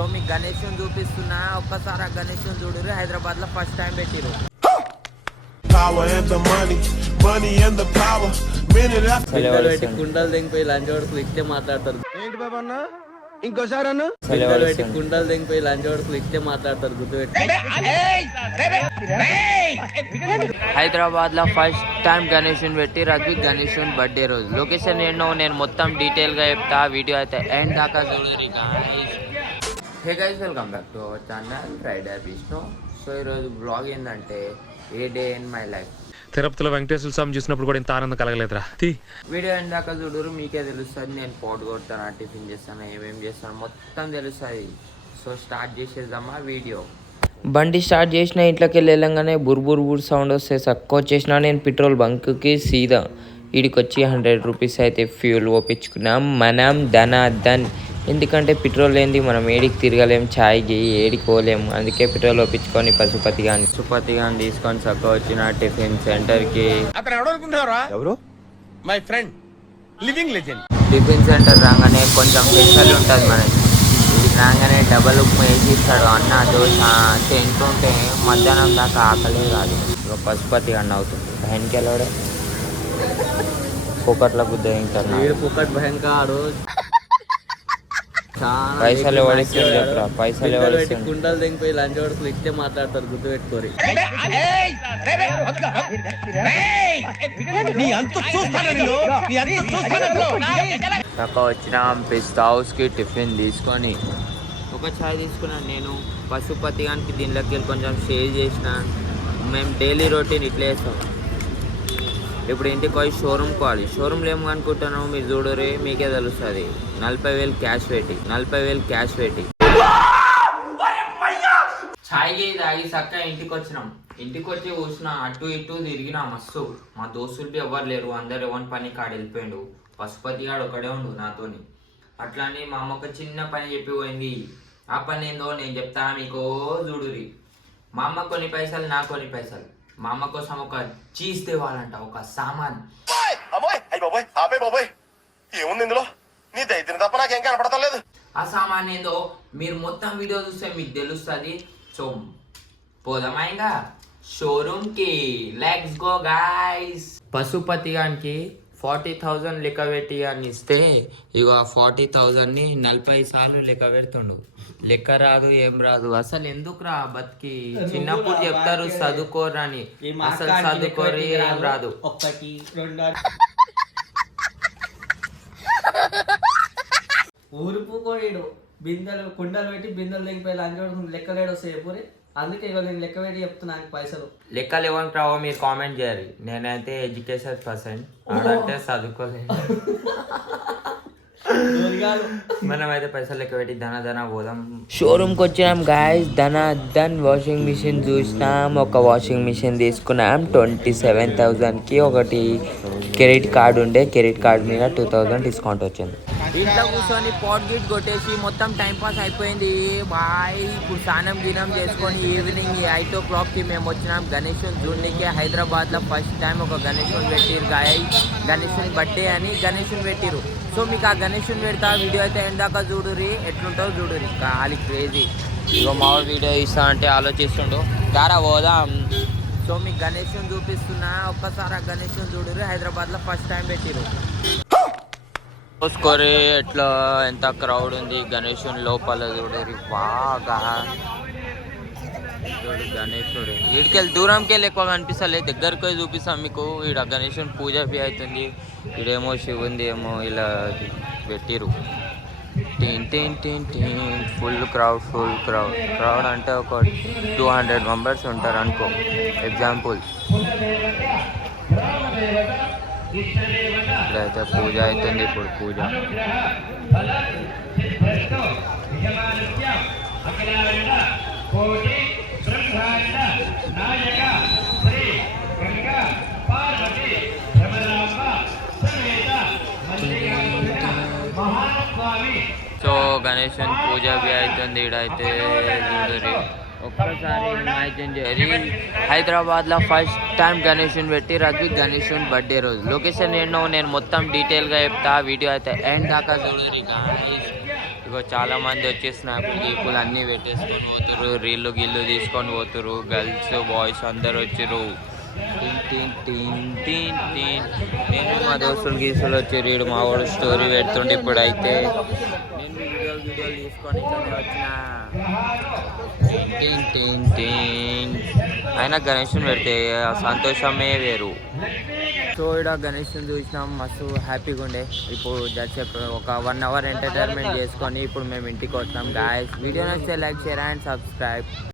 So మీకు గణేష్ చూపిస్తున్నా, ఒక్కసారి ఆ గణేష్ చూడరు. హైదరాబాద్ లో ఫస్ట్ టైం పెట్టిరు. కుండలు దిగిపోయి లంచ్ వరకు ఇట్టే మాట్లాడతారు. ఏంటి బాబా అన్న ఇంకోసారి అన్న పెట్టి కుండలు దిగిపోయి లంచ్ వరకు ఇట్టే మాట్లాడతారు. గుర్తుపెట్టి హైదరాబాద్ లో ఫస్ట్ టైం గణేష్ పెట్టి రద్దు. గణేష్ బర్త్డే రోజు లొకేషన్ ఏంటో నేను మొత్తం డీటెయిల్ గా చెప్తా. వీడియో అయితే ఎండ్ దాకా చూడరు guys. Hey guys, welcome back to our channel Friday Vishnu. So ఈరోజు బ్లాగ్ ఏంటంటే ఏ డే ఇన్ మై లైఫ్. తిరుపతిలో వెంకటేశ్వర స్వామి చూసినప్పుడు కూడా ఇంత ఆనందం కలగలేదురా. వీడియో ఎండ్ దాకా చూడరు, మీకే తెలుస్తుంది. నేను పోటు కొడతాను, టిఫిన్ చేస్తాను, ఏమేమి చేస్తాను మొత్తం తెలుస్తుంది. సో స్టార్ట్ చేసేద్దామా వీడియో. బండి స్టార్ట్ చేసిన ఇంట్లోకి వెళ్ళగానే బుర్ సౌండ్ వస్తే చక్క వచ్చేసిన. నేను పెట్రోల్ బంక్కి సీదా వీడికి వచ్చి 100 రూపీస్ అయితే ఫ్యూల్ ఓపించుకున్నాం. మనం ధన్ ఎందుకంటే పెట్రోల్ లేనిది మనం ఏడికి తిరగలేం, ఛాయ్కి ఏడికి పోలేము. అందుకే పెట్రోల్ ఒప్పించుకొని పశుపతి గాని తీసుకొని చక్క వచ్చిన టిఫిన్ సెంటర్కి. ఎవరు? My friend, living legend. Tiffin centre రాగానే కొంచెం స్పెషల్ ఉంటుంది మనకి. ఇది రాగానే డబల్ ఉప్మా వేసి ఇస్తాడు. అన్న దోశ తింటుంటే మధ్యాహ్నం దాకా ఆకలే కాదు. పశుపతి అన్న అవుతుంది. భయంకెళ్ళాడు పొకట్ల బుద్ధ తింటారు. పొకట్ భయంకరు. పైసలు ఎవరిస్తారు? పైసలు ఎవరిస్తారు? కుండలు దిగిపోయి లంచ్ వరకు ఇట్టే మాట్లాడతారు. గుర్తుపెట్టుకోరి. తక్కువ వచ్చిన పిస్తా హౌస్ కి టిఫిన్ తీసుకొని ఒక ఛాయ్ తీసుకున్నాను. నేను పశుపతి గానికి దీనిలోకి వెళ్ళి కొంచెం షేర్ చేసిన. మేము డైలీ రొటీన్ ఇట్లా వేస్తాం. ఇప్పుడు ఇంటికి పోయి షోరూమ్ కోవాలి. షోరూమ్లో ఏమనుకుంటున్నాము మీరు చూడరే, మీకే తెలుస్తుంది. 40,000 క్యాష్ పెట్టి ఛాయ్ తాగి చక్క ఇంటికి వచ్చినాం. ఇంటికి వచ్చి కూర్చున్న, అటు ఇటు తిరిగినా మస్తు. మా దోస్తులు ఎవరు లేరు, అందరు ఎవరి పని కాడ వెళ్ళిపోయిండు. పశుపతి గాడు ఒకడే ఉండు నాతోని. అట్లానే మా అమ్మ ఒక చిన్న పని చెప్పి పోయింది. ఆ పని ఏందో నేను చెప్తా మీకు చూడురి. మా అమ్మ కొన్ని పైసలు, నా కొన్ని పైసలు. మా అమ్మ కోసం ఒక చీజ్ తేవాలంట, ఒక సామాన్. ఏముంది ఇందులో? నీ దైత్యం తప్ప నాకేం కనపడతలేదు. ఆ సామాన్ ఏందో మీరు మొత్తం వీడియో చూస్తే మీకు తెలుస్తుంది. సో పోదామా ఇంకా షోరూమ్ కి. Let's go guys. పశుపతి గానికి 40,000 లెక్క పెట్టి అని ఇస్తే ఇగో 40,000ని 40 సార్లు లెక్క పెడుతుండు. లెక్క రాదు, ఏం రాదు. అసలు ఎందుకు రా బతికి. చిన్నప్పుడు చెప్తారు చదువుకోరని, అసలు చదువుకోరు, ఏం రాదు. ఊరుపు కోయడు బిందెలు కుండలు పెట్టి బిందెలు దిగిపోయి లంచ్ లెక్కలేడు వస్తాయి. అందుకే ఇక నేను లెక్క పెట్టి చెప్తున్నాను పైసలు. లెక్కలు ఇవ్వడానికి రావో మీరు కామెంట్ చేయాలి. నేనైతే ఎడ్యుకేషన్ పర్సన్, ఆడంటే చదువుకోలేదు. మనమైతే పైసలు లెక్క పెట్టి ధన పోదాం. షోరూమ్కి వచ్చినాం గాయస్. ధన్ వాషింగ్ మిషన్ చూసినాం. ఒక వాషింగ్ మిషన్ తీసుకున్నాం 27,000కి. ఒకటి క్రెడిట్ కార్డు ఉండే, క్రెడిట్ కార్డు మీద 2,000 డిస్కౌంట్ వచ్చింది. ఇంట్లో కూర్చొని పాట్ గిట్ కొట్టేసి మొత్తం టైంపాస్ అయిపోయింది బాయ్. ఇప్పుడు స్నానం గినం చేసుకొని ఈవినింగ్ 8 o'clockకి మేము వచ్చినాం గణేష్ చూడడానికి. హైదరాబాద్లో ఫస్ట్ టైం ఒక గణేష్ పెట్టిరు గాయ. గణేష్ బర్త్డే అని గణేష్ పెట్టిరు. సో మీకు ఆ గణేష్ పెడతా. వీడియో అయితే ఎందాక చూడురి, ఎట్లుంటుందో చూడురి. ఖాళీ క్రేజీ. ఇగో మా వీడియో ఇస్తా అంటే ఆలోచిస్తుండు. దారా పోదాం. సో మీకు గణేష్ చూపిస్తున్నా, ఒక్కసారి ఆ గణేష్ చూడురి. హైదరాబాద్లో ఫస్ట్ టైం పెట్టిరు. చూసుకోరి ఎట్లా ఎంత క్రౌడ్ ఉంది. గణేష్ లోపల చూడరి. బాగా చూడు గణేశుడు. వీడికెళ్ళి దూరంకి వెళ్ళి ఎక్కువ కనిపిస్తలే, దగ్గరికి పోయి చూపిస్తాం మీకు. ఈడ గణేశుని పూజ బి అవుతుంది. ఈడేమో శివుంది ఏమో ఇలా పెట్టిరు. ఫుల్ క్రౌడ్ అంటే ఒక 200 మెంబర్స్ ఉంటారు అనుకో, ఎగ్జాంపుల్. ఇక్కడైతే పూజ అవుతుంది. ఇప్పుడు పూజ సో గణేశన్ పూజ బి అవుతుంది. ఇడైతే చూడరి ఒక్కసారి ఇమాజిన్ చేయరి. హైదరాబాద్లో ఫస్ట్ టైం గణేష్ పెట్టి రద్దు. గణేష్ బర్త్డే రోజు లొకేషన్ ఏంటో నేను మొత్తం డీటెయిల్గా చెప్తా. వీడియో అయితే ఎండ్ దాకా చూడరి గాయ్స్. ఇగో చాలా మంది వచ్చి స్నాప్లు గీపులు అన్నీ పెట్టేసుకొని పోతురు, రీళ్ళు గిల్లు తీసుకొని పోతురు. గర్ల్స్ బాయ్స్ అందరు వచ్చిర్రు. నేను మా దోస్తులు గీసులు వచ్చి రీడు మా వాడు స్టోరీ పెడుతుండే. ఇప్పుడైతే నేను వీడియోలు తీసుకొని ఇక్కడే వచ్చిన. అయినా గణేష్ని పెడితే ఆ సంతోషమే వేరు. సో ఇక్కడ గణేష్ని చూసినాం, మస్తు హ్యాపీగా ఉండే. ఇప్పుడు జస్ట్ ఒక 1 hour ఎంటర్టైన్మెంట్ చేసుకొని ఇప్పుడు మేము ఇంటికి వస్తాం గాయస్. వీడియో నచ్చితే లైక్, షేర్ అండ్ సబ్స్క్రైబ్.